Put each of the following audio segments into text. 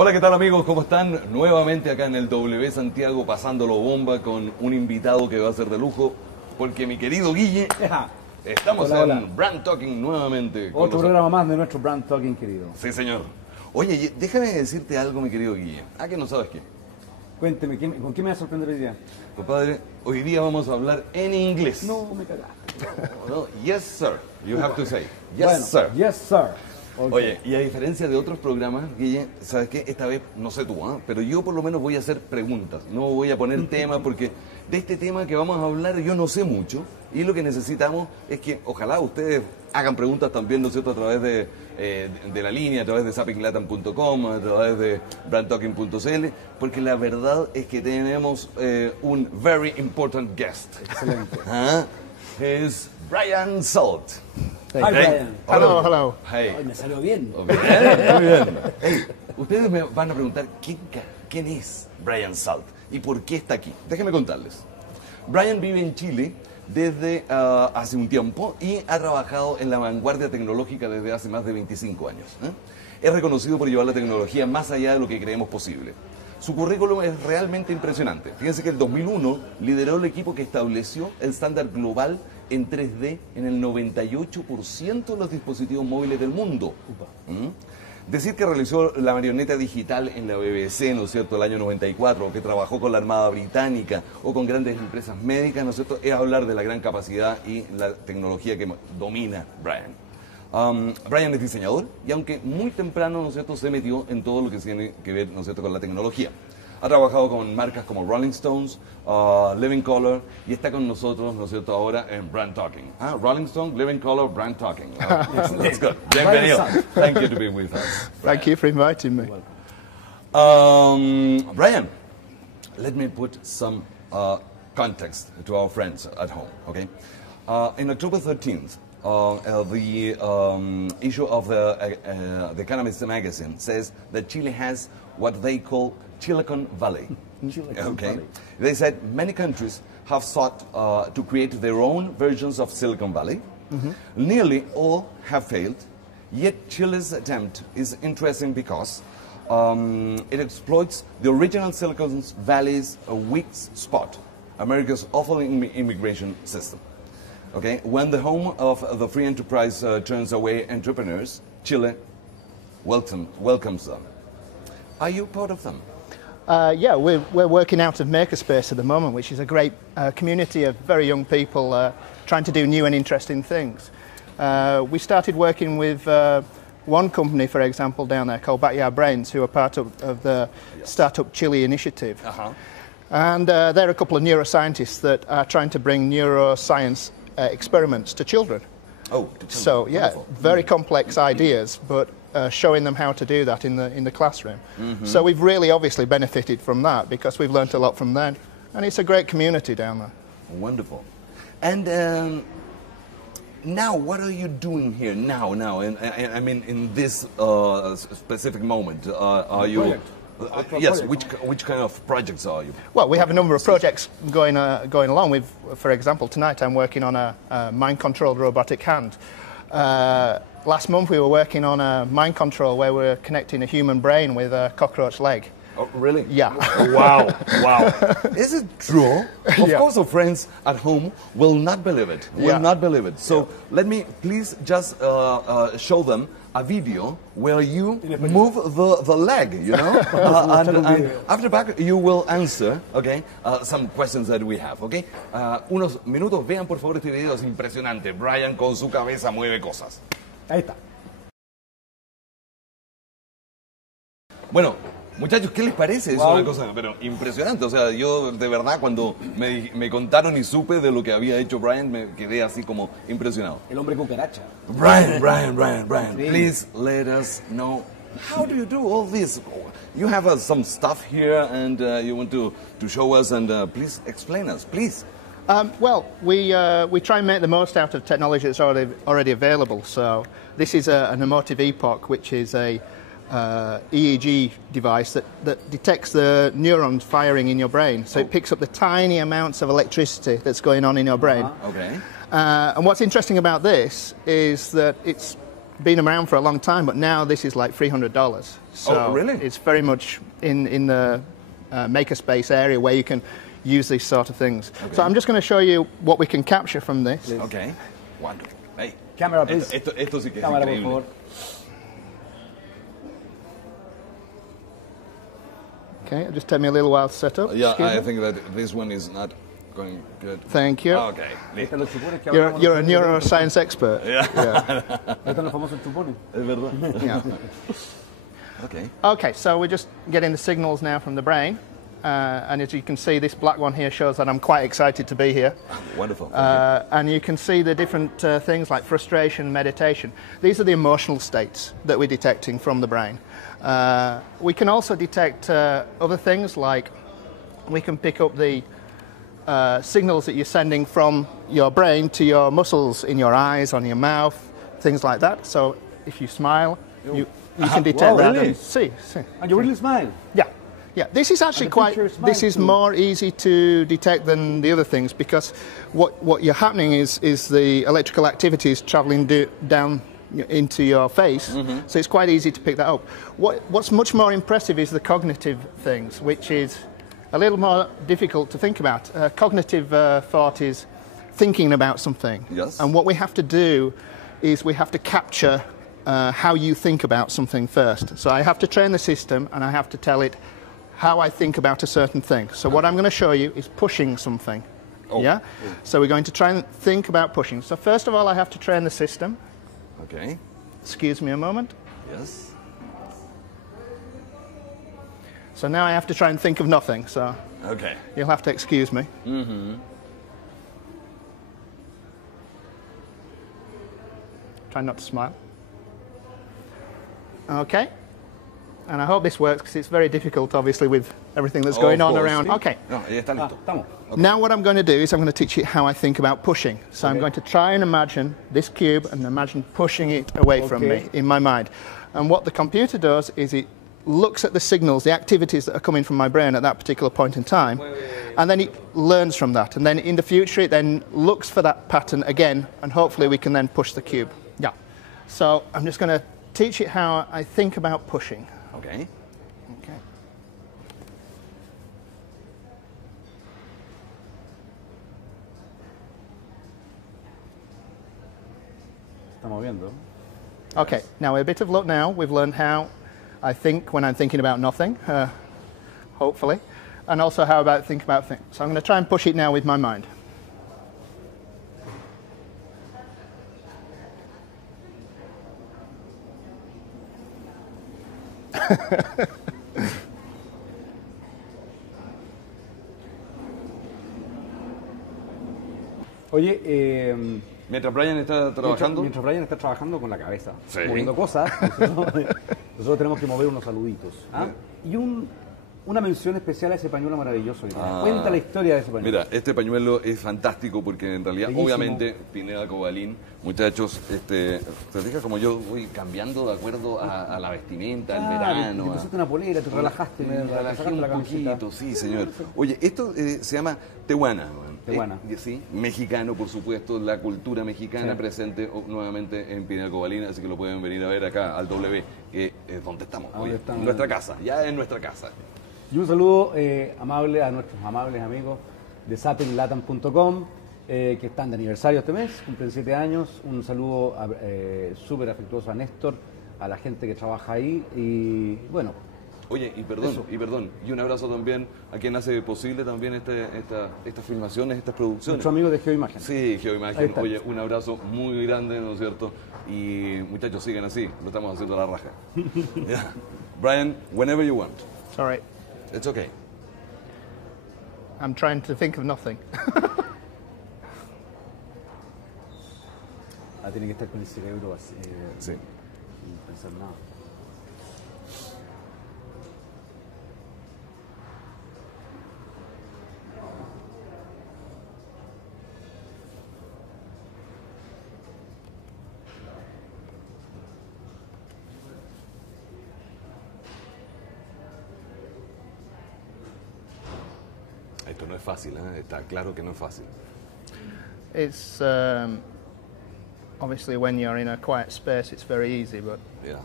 Hola, ¿qué tal amigos? ¿Cómo están? Nuevamente acá en el W Santiago, pasándolo bomba con un invitado que va a ser de lujo, porque mi querido Guille, estamos en Brand Talking nuevamente. Otro programa más de nuestro Brand Talking querido. Sí, señor. Oye, déjame decirte algo, mi querido Guille. Que no sabes qué. Cuénteme, ¿con qué me va a sorprender hoy día? Compadre, hoy día vamos a hablar en inglés. No, me cagaste. No, yes, sir. You have to say. Yes, bueno, sir. Yes, sir. Okay. Oye, y a diferencia de otros programas, Guille, ¿sabes qué? Esta vez, no sé tú, pero yo por lo menos voy a hacer preguntas. No voy a poner temas porque de este tema que vamos a hablar yo no sé mucho. Y lo que necesitamos es que ojalá ustedes hagan preguntas también, ¿no es cierto?, a través de la línea, a través de zappinglatam.com, a través de brandtalking.cl, porque la verdad es que tenemos un very important guest. Excelente. Es Brian Salt. Hey, Brian. Hello, hello. Hey. Ay, me salió bien. Bien, muy bien. Hey, ustedes me van a preguntar quién es Brian Salt y por qué está aquí. Déjenme contarles. Brian vive en Chile desde hace un tiempo y ha trabajado en la vanguardia tecnológica desde hace más de 25 años. Es reconocido por llevar la tecnología más allá de lo que creemos posible. Su currículum es realmente impresionante. Fíjense que en el 2001 lideró el equipo que estableció el estándar global en 3D en el 98% de los dispositivos móviles del mundo. Decir que realizó la marioneta digital en la BBC, ¿no es cierto?, el año 94, o que trabajó con la Armada Británica o con grandes empresas médicas, ¿no es cierto?, es hablar de la gran capacidad y la tecnología que domina Brian. Brian es diseñador y aunque muy temprano, ¿no es cierto?, se metió en todo lo que tiene que ver, ¿no es cierto?, con la tecnología. Ha trabajado con marcas como Rolling Stones, Living Color y está con nosotros, ¿no es cierto?, ahora en Brand Talking. Rolling Stone, Living Color, Brand Talking. That's good. Bienvenido. Thank you to be with us. Thank you for inviting me. Brian, let me put some context to our friends at home, okay? In October 13th, the issue of the Economist magazine says that Chile has what they call Silicon Valley. Okay. They said many countries have sought to create their own versions of Silicon Valley. Nearly all have failed, yet Chile's attempt is interesting because it exploits the original Silicon Valley's weak spot, America's awful immigration system. Okay, when the home of the free enterprise turns away entrepreneurs, Chile welcomes them. Are you part of them? Yeah, we're working out of Makerspace at the moment, which is a great community of very young people trying to do new and interesting things. We started working with one company, for example, down there called Backyard Brains, who are part of the Startup Chile initiative. And they're a couple of neuroscientists that are trying to bring neuroscience experiments to children. So yeah, wonderful. Very complex ideas, but showing them how to do that in the classroom. So we've really obviously benefited from that because we've learnt a lot from them, and it's a great community down there. Wonderful. And now, what are you doing here now? I mean, in this specific moment, are you? Yes. Which kind of projects are you? Well, we have a number of projects going along. For example, tonight I'm working on a mind-controlled robotic hand. Last month we were working on a mind control where we're connecting a human brain with a cockroach leg. Oh, really? Yeah. Wow. Is it true? Of course our friends at home will not believe it. So let me please just show them a video where you move the leg, you know? And after back you will answer, okay, some questions that we have, okay? Unos minutos, vean por favor este video, es impresionante. Brian con su cabeza mueve cosas. Ahí está. Bueno, muchachos, ¿qué les parece? Es una cosa pero impresionante. O sea, yo de verdad cuando me contaron y supe de lo que había hecho Brian, me quedé así como impresionado. El hombre cucaracha. Brian, please let us know, how do you do all this? You have some stuff here and you want to show us and please explain us, please. Well, we try and make the most out of technology that's already available. So this is an emotive epoch, which is a EEG device that detects the neurons firing in your brain. So it picks up the tiny amounts of electricity that's going on in your brain. Okay. And what's interesting about this is that it's been around for a long time, but now this is like $300. So Oh, really? it's very much in the makerspace area where you can use these sort of things. Okay. So I'm just going to show you what we can capture from this. Ok. Wonderful. Hey. Cámara, please. Esto sí que es Cámara, por increíble. favor. Okay, it'll just take me a little while to set up. Yeah, Excuse I me. think that this one is not going good. Thank you. Ok, Estos listo. los chupones que You're, hablamos you're a nosotros. neuroscience expert. Estos son los famosos chupones. Es verdad. Yeah. Ok. Okay, so we're just getting the signals now from the brain. And as you can see, this black one here shows that I'm quite excited to be here. Wonderful. And you can see the different things like frustration, meditation. These are the emotional states that we're detecting from the brain. We can also detect other things, like we can pick up the signals that you're sending from your brain to your muscles in your eyes, on your mouth, things like that. So if you smile, you can detect wow, that. really? And see. And you really smile. Yeah. Yeah, this is actually And the quite. picture is This is fine too. more easy to detect than the other things, because what you're happening is the electrical activity is travelling down into your face, so it's quite easy to pick that up. What's much more impressive is the cognitive things, which is a little more difficult to think about. Cognitive thought is thinking about something, Yes. and what we have to do is we have to capture how you think about something first. So I have to train the system, and I have to tell it how I think about a certain thing. So what I'm going to show you is pushing something. Oh. Yeah? So we're going to try and think about pushing. So first of all, I have to train the system. Ok. Excuse me a moment. Yes. So now I have to try and think of nothing. So Ok. you'll have to excuse me. Try not to smile. Okay. And I hope this works, because it's very difficult, obviously, with everything that's going on around. Okay. No, ya está Ah, listo. estamos. Now what I'm going to do is I'm going to teach you how I think about pushing. So I'm going to try and imagine this cube and imagine pushing it away from Okay. me in my mind. And what the computer does is it looks at the signals, the activities that are coming from my brain at that particular point in time, and then it learns from that. And then in the future it then looks for that pattern again, and hopefully we can then push the cube. Yeah. So I'm just going to teach it how I think about pushing. Ok. Okay. Estamos viendo. Okay, now with a bit of luck now, we've learned how I think when I'm thinking about nothing, hopefully, and also how about think about things. So I'm going to try and push it now with my mind. Oye, Mientras Brian está trabajando. mientras Brian está trabajando con la cabeza, Sí. moviendo cosas, nosotros tenemos que mover unos saluditos. ¿Ah? Y una mención especial a ese pañuelo maravilloso. Que tiene. Cuenta la historia de ese pañuelo. Mira, este pañuelo es fantástico porque en realidad, Bellísimo. obviamente, Pineda Cobalín, muchachos, te fijas como yo voy cambiando de acuerdo a la vestimenta, al verano. Te pusiste una polera, te relajaste, Me relajé sacaste un la camiseta. poquito, sí, señor. Oye, esto se llama Tehuana. weón. Tehuana. Sí, mexicano, por supuesto, la cultura mexicana Sí. presente nuevamente en Pineda Cobalín, así que lo pueden venir a ver acá al W, que es donde estamos, ¿A oye, dónde estamos? en nuestra casa, ya en nuestra casa. Y un saludo amable a nuestros amables amigos de zappinglatam.com que están de aniversario este mes, cumplen 7 años. Un saludo súper afectuoso a Néstor, a la gente que trabaja ahí y bueno, Oye, y perdón, y un abrazo también a quien hace posible también estas filmaciones, estas producciones. nuestro amigo de Geoimagen. Sí, Ahí Geoimagen, está. oye, un abrazo muy grande, ¿no es cierto? Y muchachos, siguen así, lo estamos haciendo a la raja. Yeah. Brian, whenever you want. All right. It's okay. I'm trying to think of nothing. Tiene que estar con el cerebro así, Sí. sin pensar nada. Esto no es fácil, ¿eh? Está claro que no es fácil. It's Obviously, when you're in a quiet space, it's very easy, but... Yeah,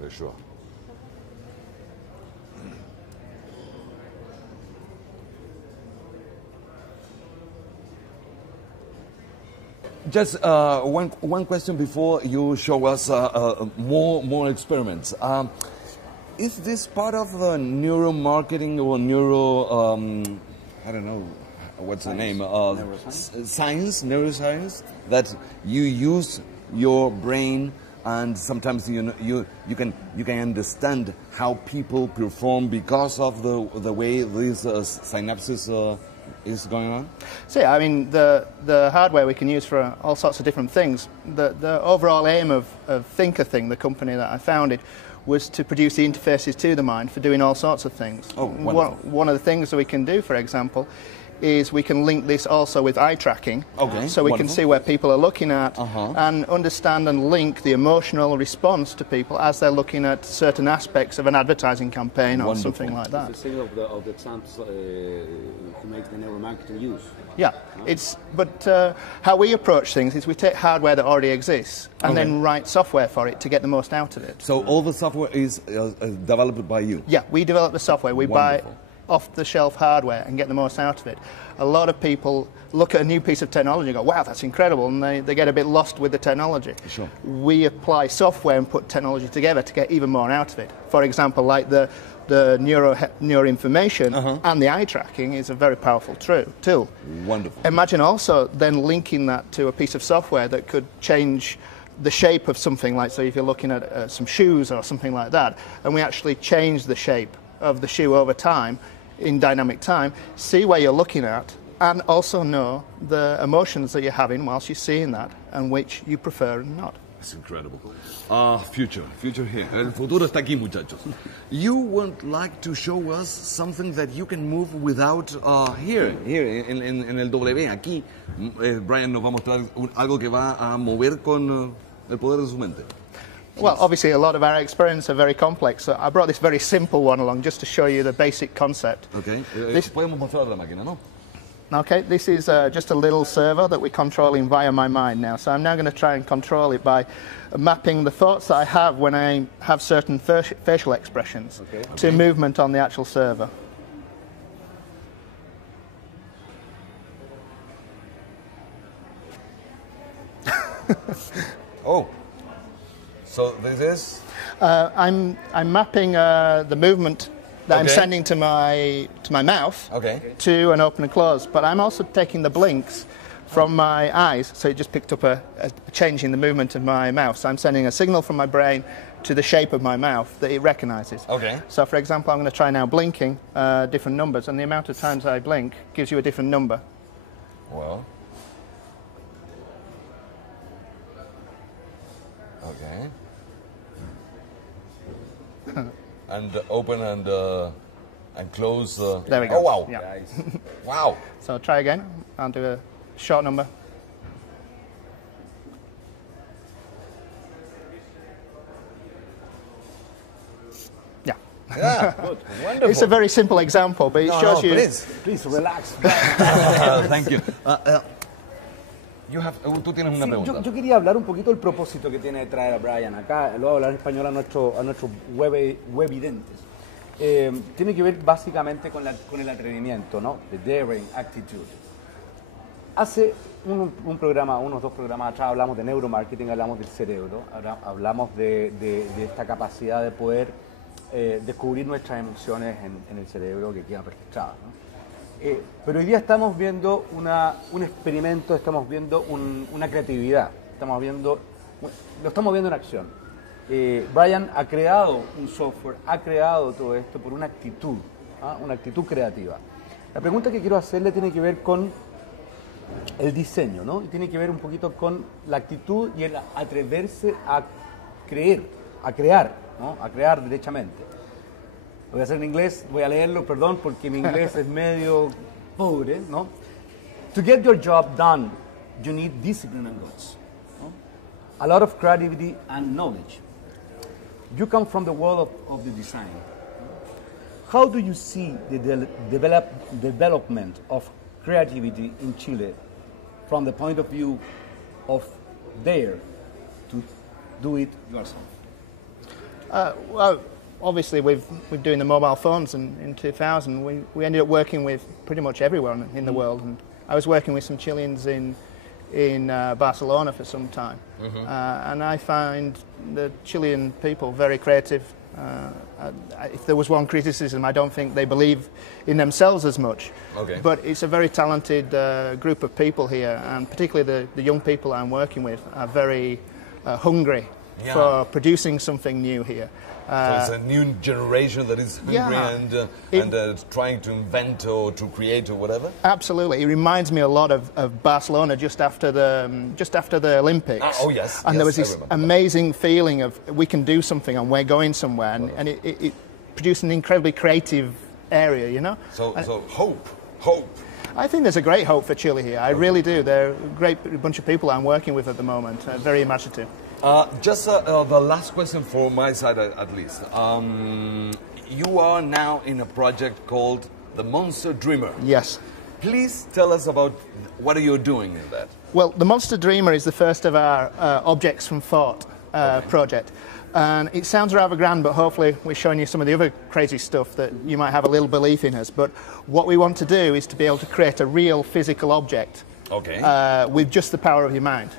for sure. Just one question before you show us more experiments. Is this part of the neuromarketing or I don't know, what's the name? Neuroscience, that you use your brain and sometimes you can understand how people perform because of the way these synapses is going on? So yeah, I mean, the hardware we can use for all sorts of different things. The overall aim of ThinkerThing, the company that I founded, was to produce the interfaces to the mind for doing all sorts of things. Oh, wonderful. One of the things that we can do, for example, is we can link this also with eye tracking. Okay, so we can see where people are looking at Uh-huh. and understand and link the emotional response to people as they're looking at certain aspects of an advertising campaign or Wonderful. something like that. It's the same of the examples to make the neuromarketing use. Yeah, but how we approach things is we take hardware that already exists and Okay. then write software for it to get the most out of it. So all the software is developed by you? Yeah, we develop the software. We Wonderful. buy off-the-shelf hardware and get the most out of it. A lot of people look at a new piece of technology and go, wow, that's incredible, and they get a bit lost with the technology. Sure. We apply software and put technology together to get even more out of it. For example, like the neuroinformation and the eye tracking is a very powerful tool. Wonderful. Imagine also then linking that to a piece of software that could change the shape of something, like, so if you're looking at some shoes or something like that, and we actually change the shape of the shoe over time, in dynamic time, see where you're looking at, and also know the emotions that you're having whilst you're seeing that, and which you prefer and not. It's incredible. Future here. El futuro está aquí, muchachos. You would like to show us something that you can move without here en el W. Aquí, Brian nos va a mostrar algo que va a mover con el poder de su mente. Well, obviously a lot of our experiments are very complex, so I brought this very simple one along just to show you the basic concept. Okay. Podemos mostrar la máquina, ¿no? Okay, this is just a little servo that we're controlling via my mind now. So I'm now going to try and control it by mapping the thoughts that I have when I have certain facial expressions to movement on the actual servo. Oh. So this is? I'm mapping the movement that I'm sending to my mouth to an open and close, but I'm also taking the blinks from my eyes, so it just picked up a change in the movement of my mouth. So I'm sending a signal from my brain to the shape of my mouth that it recognizes. Okay. So for example, I'm going to try now blinking different numbers, and the amount of times I blink gives you a different number. Well. Okay. And open and close. There we go. Oh wow! Yeah. Nice. Wow! So try again. I'll do a short number. Yeah. Yeah. Good. Wonderful. It's a very simple example, but it shows you. Please relax. Thank you. Tú tienes una pregunta. Yo quería hablar un poquito del propósito que tiene de traer a Brian acá. Lo voy a hablar en español a nuestros webvidentes. Tiene que ver básicamente con el atrevimiento, ¿no? The daring attitude. Hace unos dos programas atrás hablamos de neuromarketing, hablamos del cerebro, hablamos de esta capacidad de poder descubrir nuestras emociones en el cerebro que quedan registradas, ¿no? Pero hoy día estamos viendo un experimento, estamos viendo una creatividad, lo estamos viendo en acción. Brian ha creado un software, ha creado todo esto por una actitud creativa. La pregunta que quiero hacerle tiene que ver con el diseño, ¿no? Y tiene que ver un poquito con la actitud y el atreverse a crear, ¿no? A crear derechamente. Lo voy a hacer en inglés, voy a leerlo, perdón, porque mi inglés es medio pobre, ¿no? To get your job done, you need discipline and guts, ¿no? A lot of creativity and knowledge. You come from the world of the design. How do you see the development of creativity in Chile from the point of view of dare to do it yourself? Well, obviously, we're doing the mobile phones in 2000. We ended up working with pretty much everyone in the world. And I was working with some Chileans in Barcelona for some time. And I find the Chilean people very creative. If there was one criticism, I don't think they believe in themselves as much. Okay. But it's a very talented group of people here, and particularly the young people I'm working with are very hungry for producing something new here. So it's a new generation that is hungry and trying to invent or to create or whatever? Absolutely. It reminds me a lot of Barcelona just after the Olympics. Oh, yes. And there was this amazing feeling of we can do something and we're going somewhere. And it produced an incredibly creative area, you know? So hope. I think there's a great hope for Chile here. I really do. They're a great bunch of people I'm working with at the moment. Very imaginative. Just the last question for my side, at least. You are now in a project called The Monster Dreamer. Yes. Please tell us about what are you doing in that? Well, The Monster Dreamer is the first of our Objects from Thought project. And it sounds rather grand, but hopefully we're showing you some of the other crazy stuff that you might have a little belief in us. But what we want to do is to be able to create a real physical object with just the power of your mind.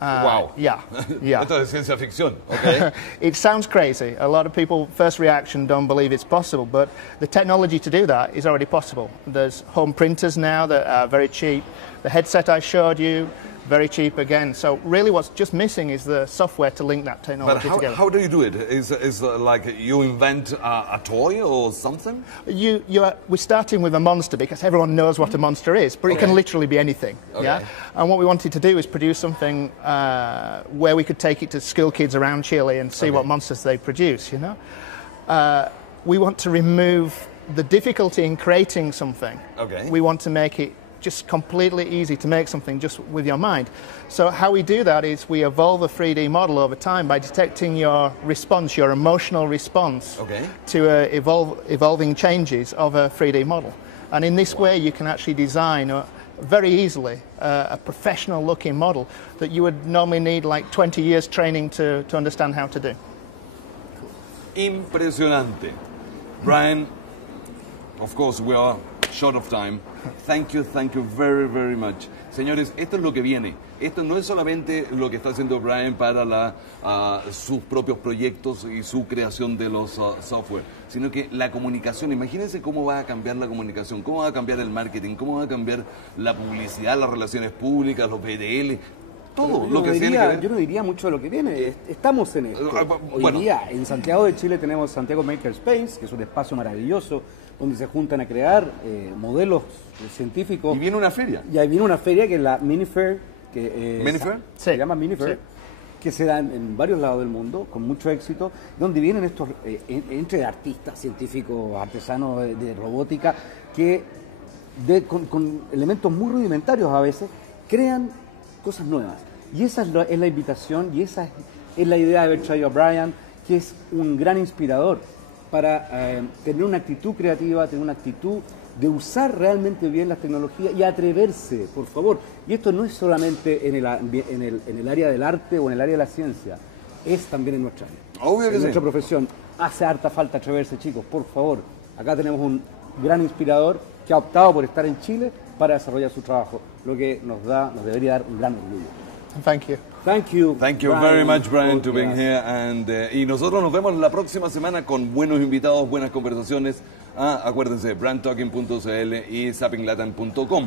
Wow. Yeah. Esto es ciencia ficción, okay? It sounds crazy. A lot of people, first reaction, don't believe it's possible, but the technology to do that is already possible. There's home printers now that are very cheap. The headset I showed you, very cheap again. So really what's just missing is the software to link that technology together. How do you do it? Is like you invent a toy or something? We're starting with a monster because everyone knows what a monster is, but it can literally be anything. Yeah. And what we wanted to do is produce something where we could take it to school kids around Chile and see what monsters they produce. You know, we want to remove the difficulty in creating something. Okay. We want to make it just completely easy to make something just with your mind. So how we do that is we evolve a 3D model over time by detecting your response, your emotional response to evolving changes of a 3D model. And in this way you can actually design very easily a professional looking model that you would normally need like 20 years training to understand how to do. Impresionante. Brian, of course we are short of time. Thank you very, very much. Señores, esto es lo que viene. Esto no es solamente lo que está haciendo Brian para sus propios proyectos y su creación de los software, sino que la comunicación, imagínense cómo va a cambiar la comunicación, cómo va a cambiar el marketing, cómo va a cambiar la publicidad, las relaciones públicas, los BDL, todo lo que tiene que ver. Yo no diría mucho de lo que viene, estamos en esto. Hoy día en Santiago de Chile tenemos Santiago Makerspace, que es un espacio maravilloso donde se juntan a crear modelos científicos. Y viene una feria. Y ahí viene una feria que es la Minifair, que ¿Minifair? se llama Minifair, que se da en varios lados del mundo con mucho éxito, donde vienen estos entre artistas, científicos, artesanos de robótica, que con elementos muy rudimentarios a veces crean cosas nuevas. Y esa es la invitación y esa es la idea de haber traído a Brian, que es un gran inspirador para tener una actitud creativa, tener una actitud de usar realmente bien las tecnologías y atreverse, por favor. Y esto no es solamente en el área del arte o en el área de la ciencia, es también en nuestra profesión. Hace harta falta atreverse, chicos, por favor. Acá tenemos un gran inspirador que ha optado por estar en Chile para desarrollar su trabajo, lo que nos debería dar un gran orgullo. Thank you. Thank you very much, Brian, to being here. And, y nosotros nos vemos la próxima semana con buenos invitados, buenas conversaciones. Acuérdense, brandtalking.cl y zappinglatin.com.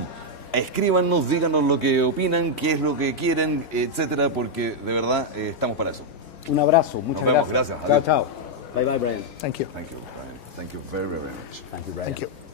Escríbanos, díganos lo que opinan, qué es lo que quieren, etcétera, porque de verdad estamos para eso. Un abrazo, muchas gracias. Gracias. Chao, chao. Bye, bye, Brian. Thank you. Thank you, Brian. Thank you very, very much. Thank you, Brian. Thank you.